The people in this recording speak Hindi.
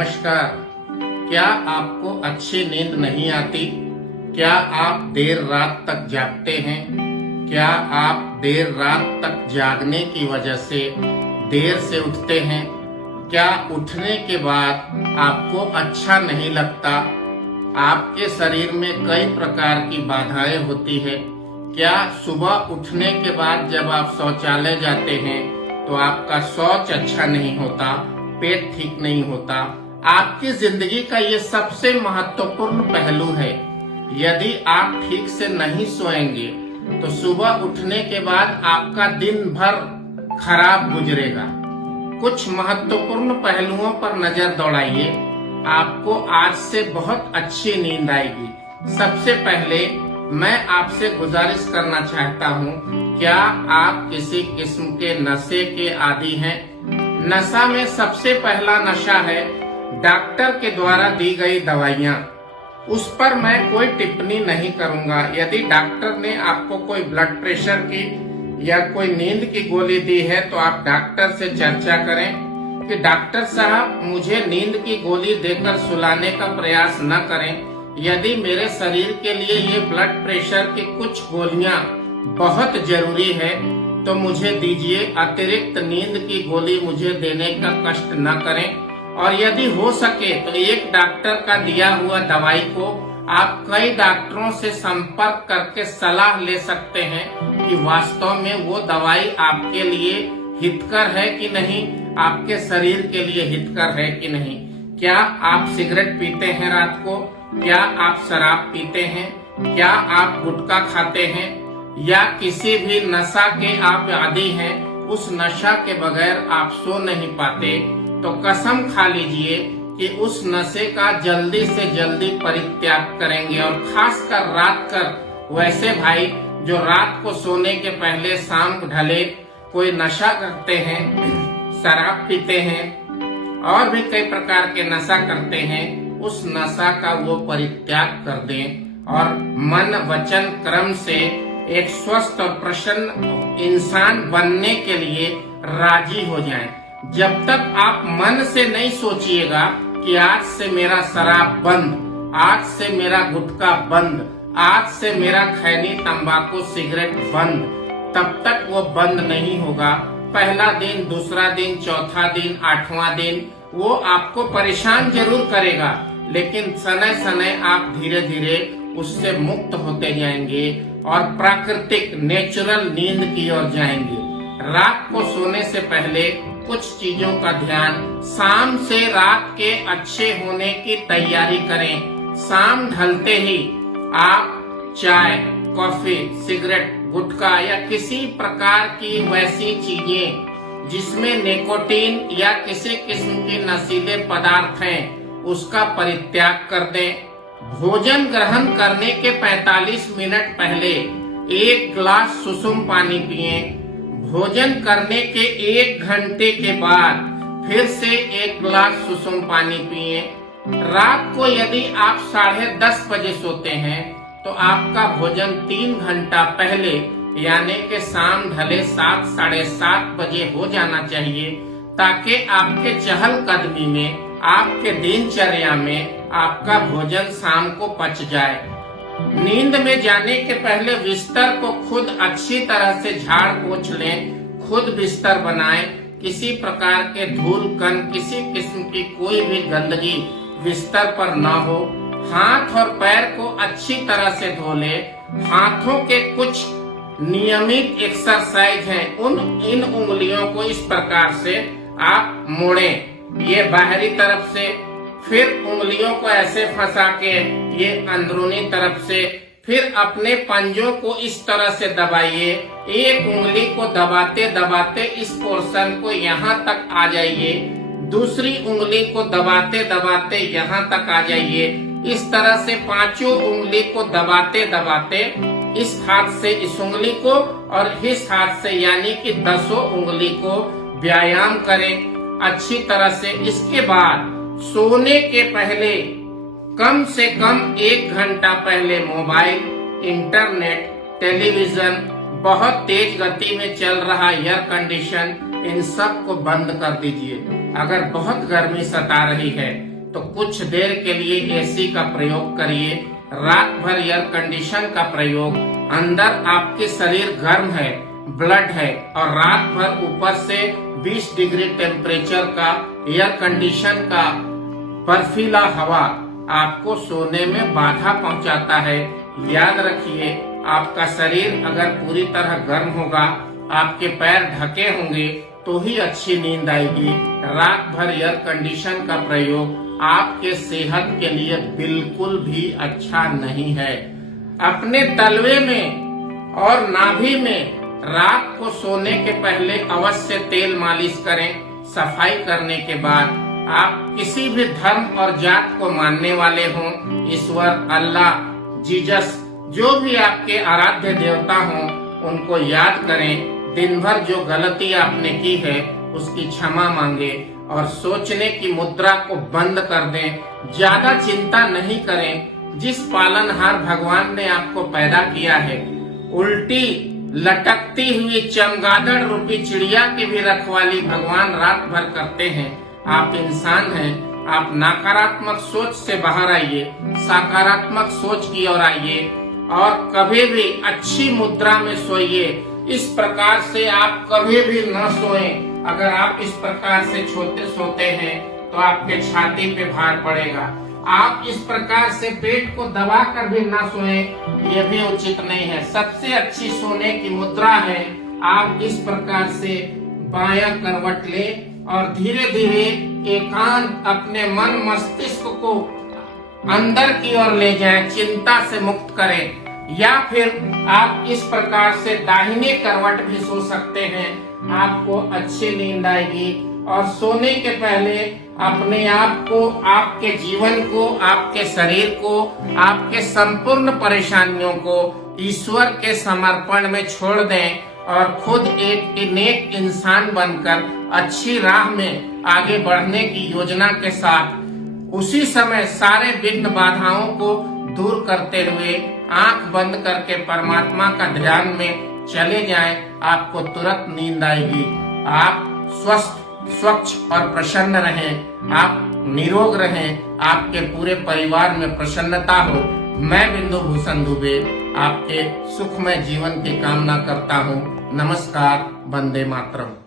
नमस्कार। क्या आपको अच्छी नींद नहीं आती? क्या आप देर रात तक जागते हैं? क्या आप देर रात तक जागने की वजह से देर से उठते हैं? क्या उठने के बाद आपको अच्छा नहीं लगता? आपके शरीर में कई प्रकार की बाधाएं होती है। क्या सुबह उठने के बाद जब आप शौचालय जाते हैं तो आपका शौच अच्छा नहीं होता, पेट ठीक नहीं होता? आपकी जिंदगी का ये सबसे महत्वपूर्ण पहलू है। यदि आप ठीक से नहीं सोएंगे तो सुबह उठने के बाद आपका दिन भर खराब गुजरेगा। कुछ महत्वपूर्ण पहलुओं पर नजर दौड़ाइए, आपको आज से बहुत अच्छी नींद आएगी। सबसे पहले मैं आपसे गुजारिश करना चाहता हूँ, क्या आप किसी किस्म के नशे के आदी हैं? नशा में सबसे पहला नशा है डॉक्टर के द्वारा दी गई दवाइयाँ। उस पर मैं कोई टिप्पणी नहीं करूंगा। यदि डॉक्टर ने आपको कोई ब्लड प्रेशर की या कोई नींद की गोली दी है तो आप डॉक्टर से चर्चा करें कि डॉक्टर साहब मुझे नींद की गोली देकर सुलाने का प्रयास न करें। यदि मेरे शरीर के लिए ये ब्लड प्रेशर की कुछ गोलियां बहुत जरूरी है तो मुझे दीजिए, अतिरिक्त नींद की गोली मुझे देने का कष्ट न करें। और यदि हो सके तो एक डॉक्टर का दिया हुआ दवाई को आप कई डॉक्टरों से संपर्क करके सलाह ले सकते हैं कि वास्तव में वो दवाई आपके लिए हितकर है कि नहीं, आपके शरीर के लिए हितकर है कि नहीं। क्या आप सिगरेट पीते हैं रात को? क्या आप शराब पीते हैं? क्या आप गुटखा खाते हैं या किसी भी नशा के आप आदी हैं? उस नशा के बगैर आप सो नहीं पाते तो कसम खा लीजिए कि उस नशे का जल्दी से जल्दी परित्याग करेंगे। और खासकर रात कर वैसे भाई जो रात को सोने के पहले शाम ढले कोई नशा करते हैं, शराब पीते हैं और भी कई प्रकार के नशा करते हैं, उस नशा का वो परित्याग कर दें और मन वचन कर्म से एक स्वस्थ और प्रसन्न इंसान बनने के लिए राजी हो जाएं। जब तक आप मन से नहीं सोचिएगा कि आज से मेरा शराब बंद, आज से मेरा गुटखा बंद, आज से मेरा खैनी तंबाकू सिगरेट बंद, तब तक वो बंद नहीं होगा। पहला दिन, दूसरा दिन, चौथा दिन, 8वां दिन वो आपको परेशान जरूर करेगा, लेकिन समय समय आप धीरे धीरे उससे मुक्त होते जाएंगे और प्राकृतिक नेचुरल नींद की ओर जाएंगे। रात को सोने से पहले कुछ चीजों का ध्यान, शाम से रात के अच्छे होने की तैयारी करें। शाम ढलते ही आप चाय, कॉफी, सिगरेट, गुटखा या किसी प्रकार की वैसी चीजें जिसमें निकोटीन या किसी किस्म के नशीले पदार्थ हैं उसका परित्याग कर दें। भोजन ग्रहण करने के 45 मिनट पहले 1 गिलास सुसुम पानी पिएं। भोजन करने के 1 घंटे के बाद फिर से 1 गिलास सुसुम पानी पिए। रात को यदि आप 10:30 बजे सोते हैं तो आपका भोजन 3 घंटा पहले यानी कि शाम ढले 7, साढ़े 7 बजे हो जाना चाहिए, ताकि आपके चहलकदमी में, आपके दिनचर्या में आपका भोजन शाम को पच जाए। नींद में जाने के पहले बिस्तर को खुद अच्छी तरह से झाड़ पोंछ लें, खुद बिस्तर बनाएं। किसी प्रकार के धूल कण, किसी किस्म की कोई भी गंदगी बिस्तर पर न हो। हाथ और पैर को अच्छी तरह से धो लें। हाथों के कुछ नियमित एक्सरसाइज हैं, इन उंगलियों को इस प्रकार से आप मोड़ें, ये बाहरी तरफ से, फिर उंगलियों को ऐसे फंसा के ये अंदरूनी तरफ से, फिर अपने पंजों को इस तरह से दबाइए। एक उंगली को दबाते दबाते इस पोर्शन को यहाँ तक आ जाइए, दूसरी उंगली को दबाते दबाते यहाँ तक आ जाइए। इस तरह से 5 उंगली को दबाते दबाते इस हाथ से इस उंगली को और इस हाथ से यानी कि 10 उंगली को व्यायाम करें अच्छी तरह से। इसके बाद सोने के पहले कम से कम 1 घंटा पहले मोबाइल, इंटरनेट, टेलीविजन, बहुत तेज गति में चल रहा एयर कंडीशन, इन सब को बंद कर दीजिए। अगर बहुत गर्मी सता रही है तो कुछ देर के लिए एसी का प्रयोग करिए। रात भर एयर कंडीशन का प्रयोग, अंदर आपके शरीर गर्म है, ब्लड है, और रात भर ऊपर से 20 डिग्री टेम्परेचर का एयर कंडीशन का बर्फीला हवा आपको सोने में बाधा पहुंचाता है। याद रखिए, आपका शरीर अगर पूरी तरह गर्म होगा, आपके पैर ढके होंगे, तो ही अच्छी नींद आएगी। रात भर एयर कंडीशन का प्रयोग आपके सेहत के लिए बिल्कुल भी अच्छा नहीं है। अपने तलवे में और नाभि में रात को सोने के पहले अवश्य तेल मालिश करें। सफाई करने के बाद आप किसी भी धर्म और जात को मानने वाले हों, ईश्वर, अल्लाह, जीसस, जो भी आपके आराध्य देवता हों, उनको याद करें। दिन भर जो गलती आपने की है उसकी क्षमा मांगे और सोचने की मुद्रा को बंद कर दें। ज्यादा चिंता नहीं करें। जिस पालनहार भगवान ने आपको पैदा किया है, उल्टी लटकती हुई चमगादड़ रूपी चिड़िया की भी रखवाली भगवान रात भर करते हैं। आप इंसान हैं। आप नकारात्मक सोच से बाहर आइए, सकारात्मक सोच की ओर आइए और कभी भी अच्छी मुद्रा में सोइए। इस प्रकार से आप कभी भी न सोएं। अगर आप इस प्रकार से सोते हैं तो आपके छाती पे भार पड़ेगा। आप इस प्रकार से पेट को दबा कर भी ना सोएं, ये भी उचित नहीं है। सबसे अच्छी सोने की मुद्रा है, आप इस प्रकार से बायां करवट लें और धीरे धीरे एकांत अपने मन मस्तिष्क को अंदर की ओर ले जाएं, चिंता से मुक्त करें। या फिर आप इस प्रकार से दाहिने करवट भी सो सकते हैं। आपको अच्छी नींद आएगी। और सोने के पहले अपने आप को, आपके जीवन को, आपके शरीर को, आपके संपूर्ण परेशानियों को ईश्वर के समर्पण में छोड़ दें और खुद एक नेक इंसान बनकर अच्छी राह में आगे बढ़ने की योजना के साथ उसी समय सारे विघ्न बाधाओं को दूर करते हुए आंख बंद करके परमात्मा का ध्यान में चले जाएं। आपको तुरंत नींद आएगी। आप स्वस्थ, स्वच्छ और प्रसन्न रहें। आप निरोग रहें। आपके पूरे परिवार में प्रसन्नता हो। मैं बिंदु भूषण दुबे आपके सुखमय जीवन की कामना करता हूँ। नमस्कार। वंदे मातरम।